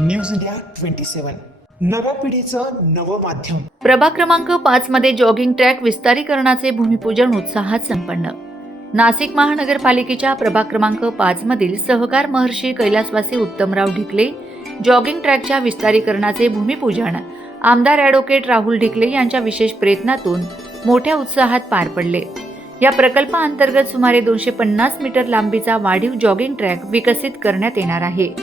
News India 27 नव्या पिढीचं नवं माध्यम। प्रभाग क्रमांक 5 मध्ये जॉगिंग ट्रॅक विस्तारीकरणाचे भूमिपूजन उत्साहात संपन्न। नाशिक महानगरपालिकेच्या प्रभाग क्रमांक 5 मधील सहकार महर्षी कैलासवासी उत्तमराव ढिकले जॉगिंग ट्रॅकच्या विस्तारीकरणाचे भूमिपूजन आमदार ॲडव्होकेट राहुल ढिकले यांच्या विशेष प्रयत्नातून मोठ्या उत्साहात पार पडले। या प्रकल्पाअंतर्गत सुमारे 250 मीटर लांबीचा वाढीव जॉगिंग ट्रॅक विकसित करण्यात येणार आहे।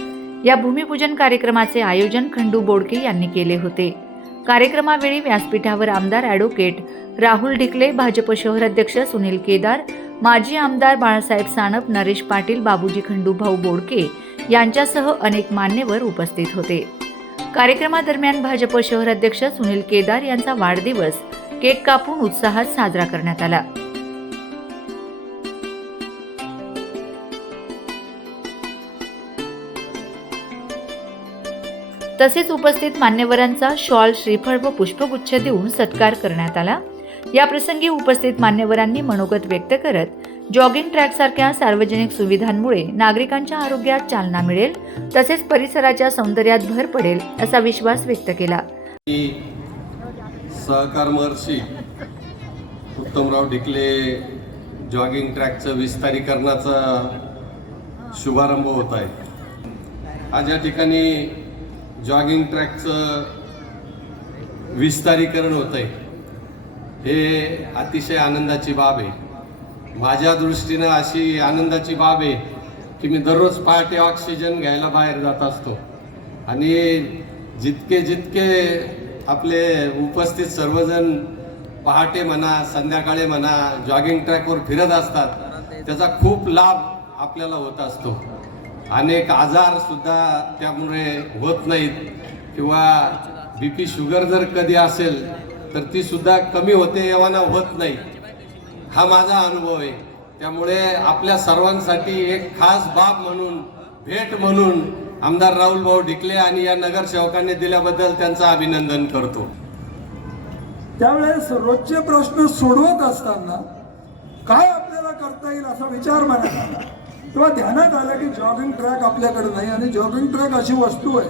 या भूमिपूजन कार्यक्रमाचे आयोजन खंडू बोडके यांनी केले होते। कार्यक्रमावेळी व्यासपीठावर आमदार ॲडव्होकेट राहुल ढिकले, भाजप शहर अध्यक्ष सुनील केदार, माजी आमदार बाळासाहेब सानप, नरेश पाटील, बाबूजी खंडूभाऊ बोडके यांच्यासह अनेक मान्यवर उपस्थित होते। कार्यक्रमादरम्यान भाजप शहर अध्यक्ष सुनील केदार यांचा वाढदिवस केक कापून उत्साहात साजरा करण्यात आला। तसेच उपस्थित मान्यवरांचा शॉल, श्रीफळ व पुष्पगुच्छ देऊन सत्कार करण्यात आला। या प्रसंगी उपस्थित मान्यवरांनी मनोगत व्यक्त करत जॉगिंग ट्रॅक सारख्या सार्वजनिक सुविधांमुळे नागरिकांच्या आरोग्यात चालना मिळेल, तसेच परिसराच्या सौंदर्यात भर पडेल असा विश्वास व्यक्त केला। सहकार महर्षी उत्तमराव ढिकले जॉगिंग ट्रॅकचं विस्तारीकरणाचा शुभारंभ होत आहे। आज या ठिकाणी जॉगिंग ट्रॅकचं विस्तारीकरण होत आहे, हे अतिशय आनंदाची बाब आहे। माझ्या दृष्टीनं अशी आनंदाची बाब आहे की मी दररोज पहाटे ऑक्सिजन घ्यायला बाहेर जात असतो आणि जितके आपले उपस्थित सर्वजण पहाटे म्हणा, संध्याकाळी म्हणा, जॉगिंग ट्रॅकवर फिरत असतात, त्याचा खूप लाभ आपल्याला होत असतो। अनेक आजार सुद्धा त्यामुळे होत नाहीत किंवा BP शुगर जर कधी असेल तर ती सुद्धा कमी होते, एव्हाना होत नाही। हा माझा अनुभव आहे। त्यामुळे आपल्या सर्वांसाठी एक खास बाब म्हणून, भेट म्हणून आमदार राहुल भाऊ ढिकले आणि या नगरसेवकांनी दिल्याबद्दल त्यांचं अभिनंदन करतो। त्यावेळेस रोजचे प्रश्न सोडवत असताना काय आपल्याला करता येईल असा विचार मनात आला, तेव्हा ध्यानात आलं की जॉगिंग ट्रॅक आपल्याकडे नाही आणि जॉगिंग ट्रॅक अशी वस्तू आहे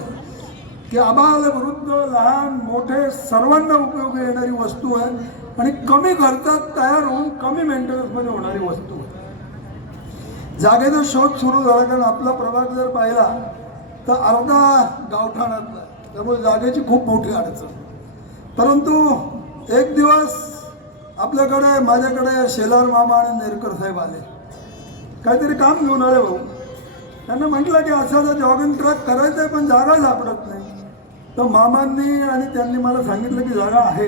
की आबाल, वृद्ध, लहान, मोठे सर्वांना उपयोगी येणारी वस्तू आहे आणि कमी खर्चात तयार होऊन कमी मेंटेनन्समध्ये होणारी वस्तू आहे। जागेचा शोध सुरू झाला, कारण आपला प्रभाग जर पाहिला तर अर्धा गावठाणातला, त्यामुळे जागेची खूप मोठी अडचण। परंतु एक दिवस आपल्याकडे, माझ्याकडे शेलार मामा आणि नेरकर साहेब आले, काहीतरी काम घेऊन आले भाऊ। त्यांना म्हटलं की असा जॉगिंग ट्रॅक करायचं आहे पण जागा सापडत नाही। तर मामांनी आणि त्यांनी मला सांगितलं की जागा आहे,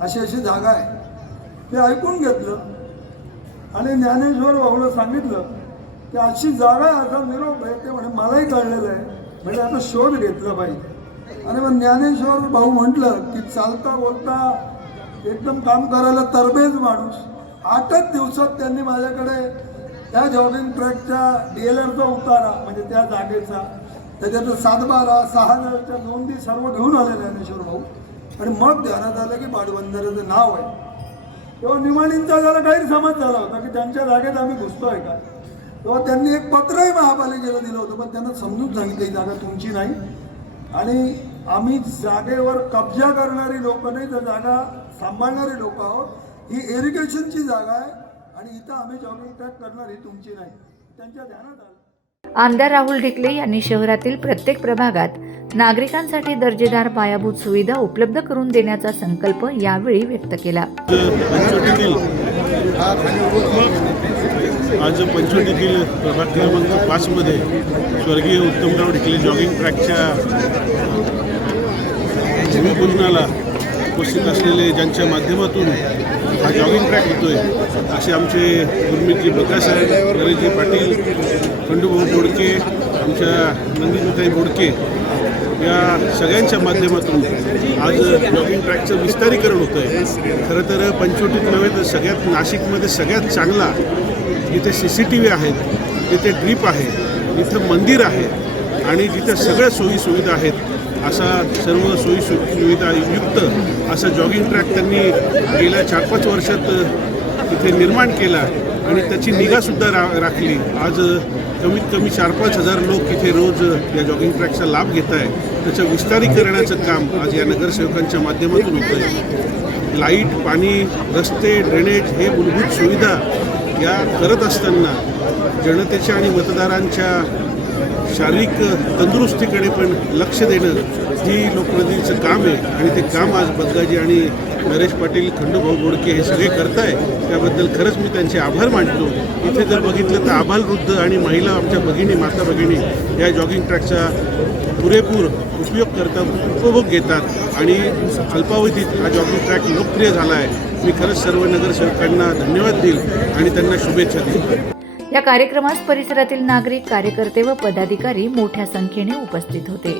अशी जागा आहे। ते ऐकून घेतलं आणि ज्ञानेश्वर भाऊला सांगितलं की अशी जागा असा निरोप आहे। ते म्हणे मलाही कळलेलं आहे, म्हणजे आता शोध घेतला पाहिजे। आणि मग ज्ञानेश्वर भाऊ म्हटलं की चालता बोलता एकदम काम करायला तरबेज माणूस, 8च दिवसात त्यांनी माझ्याकडे त्या जॉगिंग ट्रॅकच्या DLRचा उतारा, म्हणजे त्या जागेचा, त्याच्यात 7/12, 6 नळच्या नोंदी सर्व घेऊन आले ज्ञानेश्वर भाऊ। आणि मग ध्यानात आलं की पाटबंधाऱ्याचं नाव आहे। तेव्हा निमाणींचा जरा गैरसमज झाला होता की त्यांच्या जागेत आम्ही घुसतोय का। तेव्हा त्यांनी एक पत्रही महापालिकेला दिलं होतं, पण त्यांना समजून सांगितलं ही जागा तुमची नाही आणि आम्ही जागेवर कब्जा करणारी लोक नाही, तर जागा सांभाळणारी लोक आहोत। ही इरिगेशनची जागा आहे आणि इथं आम्ही जॉगिंग ट्रॅक करणार, ही तुमची नाही। त्यांच्या ध्यानात आलं। आमदार राहुल ढिकले यांनी शहरातील प्रत्येक प्रभागात नागरिकांसाठी दर्जेदार पायाभूत सुविधा उपलब्ध करून देण्याचा संकल्प यावेळी व्यक्त केला। आज पंचवटीतील प्रभाग क्रमांक 5 मध्ये स्वर्गीय उत्तमराव ढिकले जॉगिंग ट्रॅकच्या भूमिपूजनाला उपस्थित असलेले, ज्यांच्या माध्यमातून हा जॉगिंग ट्रॅक होतोय, असे आमचे गुरमीतजी प्रकाशसाहेब, नरेशजी पाटील, खंडूभाऊ बोडके, आमच्या नंदिनीताई बोडके या सगळ्यांच्या माध्यमातून आज जॉगिंग ट्रॅकचं विस्तारीकरण होतं आहे। खरं तर पंचवटीत नव्हे तर सगळ्यात नाशिकमध्ये सगळ्यात चांगला, जिथे CCTV आहेत, जिथे ड्रीप आहे, जिथं मंदिर आहे आणि जिथे सगळ्या सोयीसुविधा आहेत, असा सर्व सोयीसुविधा युक्त असा जॉगिंग ट्रॅक त्यांनी गेल्या 4-5 वर्षात इथे निर्माण केला आणि त्याची निगासुद्धा राखली। आज कमीत कमी 4-5 हजार लोक इथे रोज या जॉगिंग ट्रॅकचा लाभ घेत आहे. त्याचं विस्तारीकरणाचं काम आज या नगरसेवकांच्या माध्यमातून होतं आहे. लाईट, पाणी, रस्ते, ड्रेनेज हे मूलभूत सुविधा या करत असताना जनतेच्या आणि मतदारांच्या शारीरिक तंदुरुस्तीकडे पण लक्ष देणं ही लोकप्रतिनिधीचं काम आहे आणि ते काम आज बग्गाजी आणि नरेश पाटील, खंडूभाऊ बोडके हे सगळे करत आहे. त्याबद्दल खरंच मी त्यांचे आभार मानतो. इथे जर बघितलं तर आबालवृद्ध आणि महिला आमच्या भगिनी, माता भगिनी या जॉगिंग ट्रॅकचा पुरेपूर उपयोग करतात, उपभोग घेतात आणि अल्पावधीत हा जॉगिंग ट्रॅक लोकप्रिय झाला आहे. मी खरंच सर्व नगरसेवकांना धन्यवाद देईल आणि त्यांना शुभेच्छा देईल. या कार्यक्रमास परिसरातील नागरिक, कार्यकर्ते व पदाधिकारी मोठ्या संख्येने उपस्थित होते.